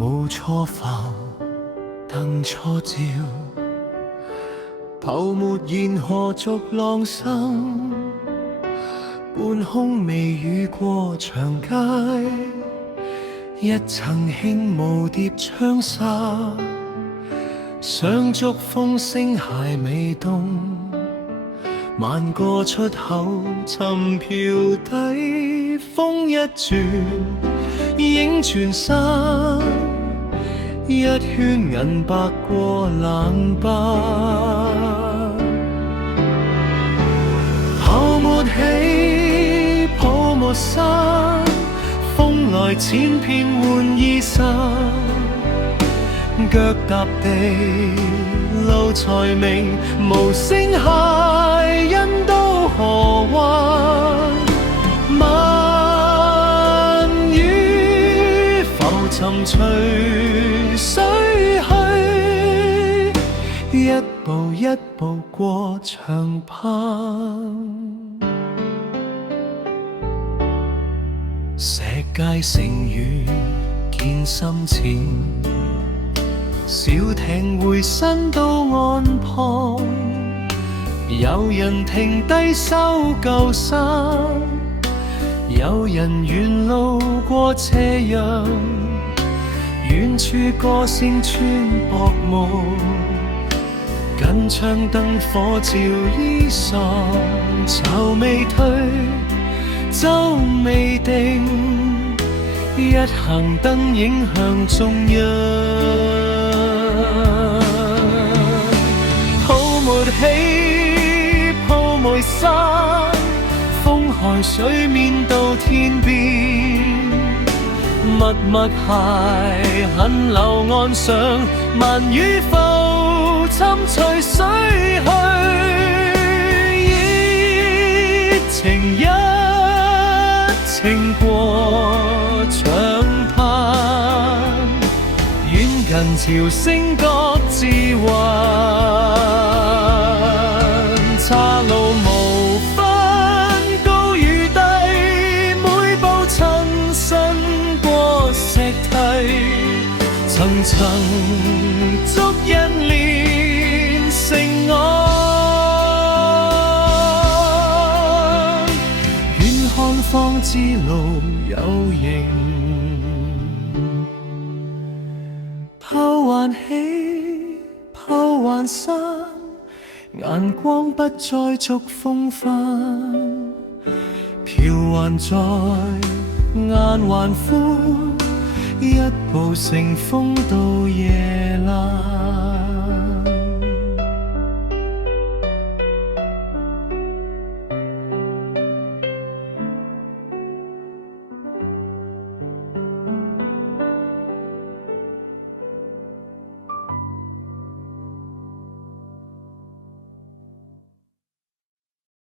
無錯浮，燈錯照，泡沫沿河逐浪生，半空微雨過長街，一層輕霧疊窗紗，想觸風聲還未動，萬個出口尋漂低，風一轉影全山，一圈銀白過冷巴，泡沫起泡沫散，風來千遍換衣衫，腳踏地路才明，無聲鞋印到河灣，慢雨浮沉隨水去，一步一步過長棚，石階成雨見深淺，小艇回身到岸旁，有人停低收舊衫，有人沿路過斜陽，遠處歌聲穿薄霧，近窗燈火照衣裳，愁未退，舟未定，一行燈影向中央，泡沫起泡沫散，風害水面到天邊，密密鞋痕留岸上，慢雨浮沉隨水去，熱情一情過長盼，遠近潮聲各自還，岔路無分高與低，每步親身過石梯，層層足印連成岸，遠看方知路有形，泡還起泡還散，眼光不再觸風帆，漂還在眼還寬，一步乘風到夜